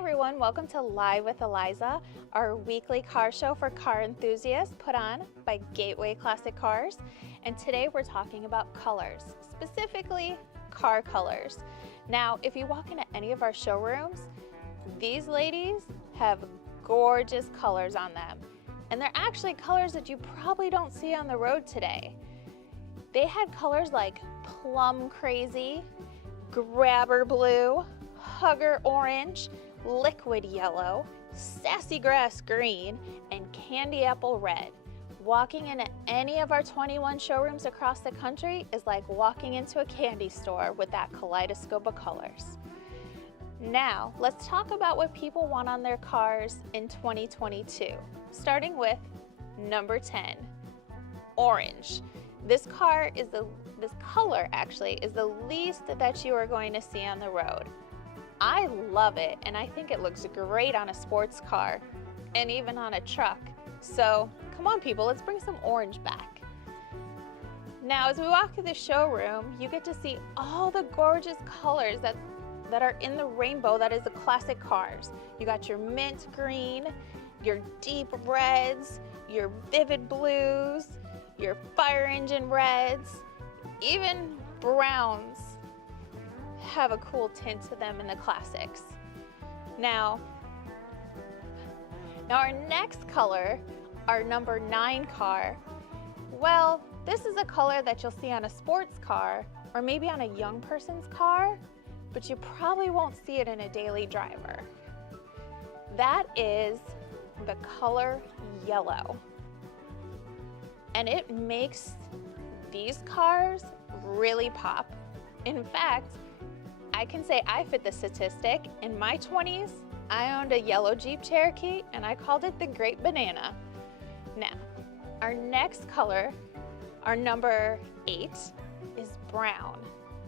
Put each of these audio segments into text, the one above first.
everyone, welcome to Live with Eliza, our weekly car show for car enthusiasts put on by Gateway Classic Cars. And today we're talking about colors, specifically car colors. Now, if you walk into any of our showrooms, these ladies have gorgeous colors on them. And they're actually colors that you probably don't see on the road today. They had colors like plum crazy, grabber blue, hugger orange, liquid yellow, sassy grass green, and candy apple red. Walking into any of our 21 showrooms across the country is like walking into a candy store with that kaleidoscope of colors. Now, let's talk about what people want on their cars in 2022, starting with number 10, orange. This color actually is the least that you are going to see on the road. I love it, and I think it looks great on a sports car and even on a truck. So come on people, let's bring some orange back. Now as we walk through the showroom, you get to see all the gorgeous colors that are in the rainbow that is the classic cars. You got your mint green, your deep reds, your vivid blues, your fire engine reds, even browns have a cool tint to them in the classics. Now our next color, our number 9 car, well, this is a color that you'll see on a sports car or maybe on a young person's car, but you probably won't see it in a daily driver. That is the color yellow. And it makes these cars really pop. In fact, I can say I fit the statistic. In my 20s, I owned a yellow Jeep Cherokee and I called it the Great Banana. Now, our next color, our number 8, is brown.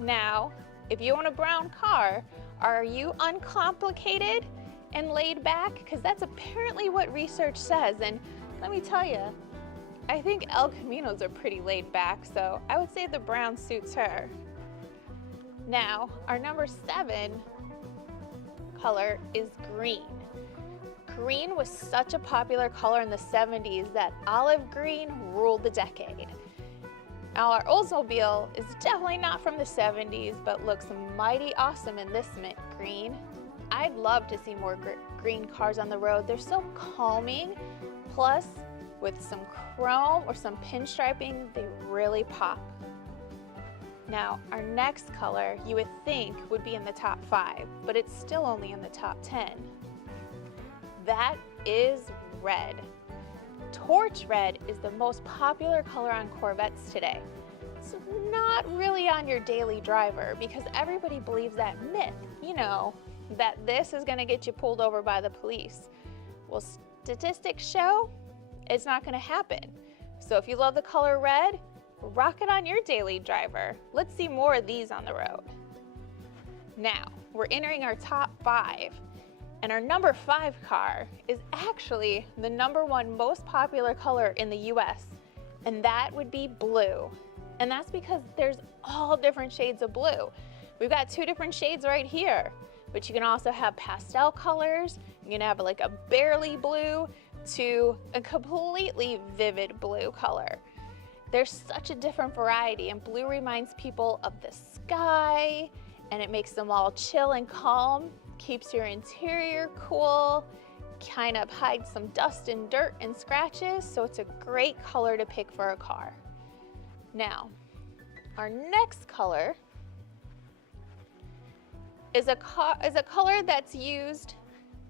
Now, if you own a brown car, are you uncomplicated and laid back? Because that's apparently what research says. And let me tell you, I think El Caminos are pretty laid back, so I would say the brown suits her. Now, our number 7 color is green. Green was such a popular color in the 70s that olive green ruled the decade. Now, our Oldsmobile is definitely not from the 70s, but looks mighty awesome in this mint green. I'd love to see more green cars on the road. They're so calming, plus with some chrome or some pinstriping, they really pop. Now, our next color you would think would be in the top 5, but it's still only in the top 10. That is red. Torch red is the most popular color on Corvettes today. It's not really on your daily driver because everybody believes that myth, that this is gonna get you pulled over by the police. Well, statistics show it's not gonna happen. So if you love the color red, rock it on your daily driver. Let's see more of these on the road. Now, we're entering our top 5. And our number 5 car is actually the number 1 most popular color in the US, and that would be blue. And that's because there's all different shades of blue. We've got 2 different shades right here, but you can also have pastel colors. You can have like a barely blue to a completely vivid blue color. There's such a different variety, and blue reminds people of the sky, and it makes them all chill and calm. Keeps your interior cool, kind of hides some dust and dirt and scratches, so it's a great color to pick for a car. Now, our next color is a color that's used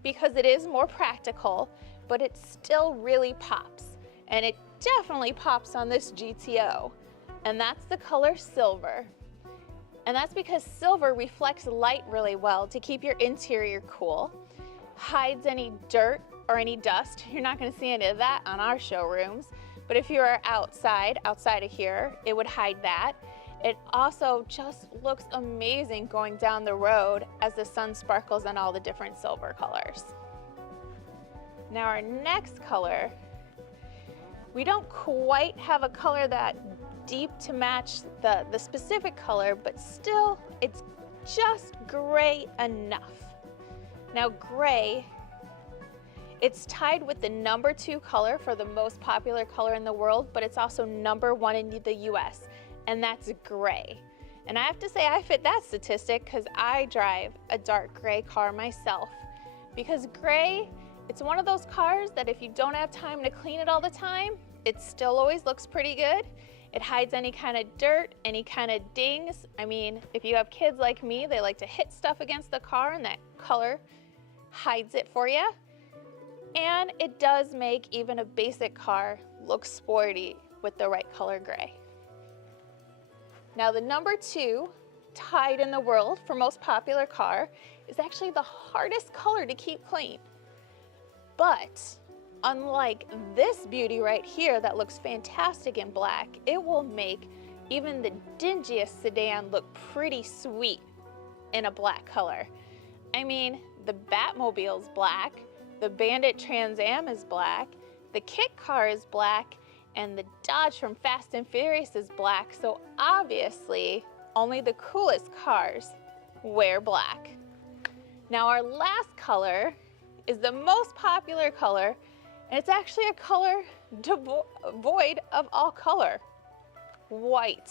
because it is more practical, but it still really pops, and it definitely pops on this GTO, and that's the color silver. And that's because silver reflects light really well to keep your interior cool, hides any dirt or any dust. You're not gonna see any of that on our showrooms, but if you are outside of here, it would hide that. It also just looks amazing going down the road as the sun sparkles on all the different silver colors. Now our next color, we don't quite have a color that deep to match the specific color, but still it's just gray enough. Now gray, it's tied with the number 2 color for the most popular color in the world, but it's also number 1 in the US, and that's gray. And I have to say I fit that statistic because I drive a dark gray car myself. Because gray, it's one of those cars that if you don't have time to clean it all the time, it still always looks pretty good. It hides any kind of dirt, any kind of dings. I mean, if you have kids like me, they like to hit stuff against the car and that color hides it for you. And it does make even a basic car look sporty with the right color gray. Now the number 2 tied in the world for most popular car is actually the hardest color to keep clean. But unlike this beauty right here that looks fantastic in black, it will make even the dingiest sedan look pretty sweet in a black color. I mean, the Batmobile's black, the Bandit Trans Am is black, the Kit car is black, and the Dodge from Fast and Furious is black, so obviously only the coolest cars wear black. Now our last color is the most popular color, and it's actually a color devoid of all color, white.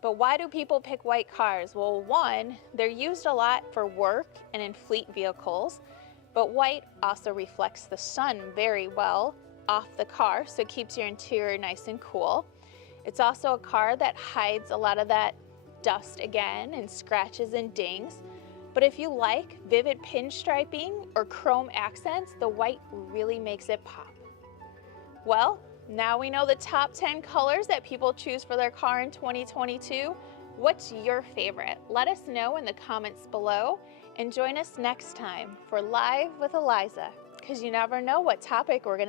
But why do people pick white cars? Well, one, they're used a lot for work and in fleet vehicles, but white also reflects the sun very well off the car, so it keeps your interior nice and cool. It's also a car that hides a lot of that dust again and scratches and dings. But if you like vivid pinstriping or chrome accents, the white really makes it pop. Well, now we know the top 10 colors that people choose for their car in 2022. What's your favorite? Let us know in the comments below, and join us next time for Live with Eliza, because you never know what topic we're going to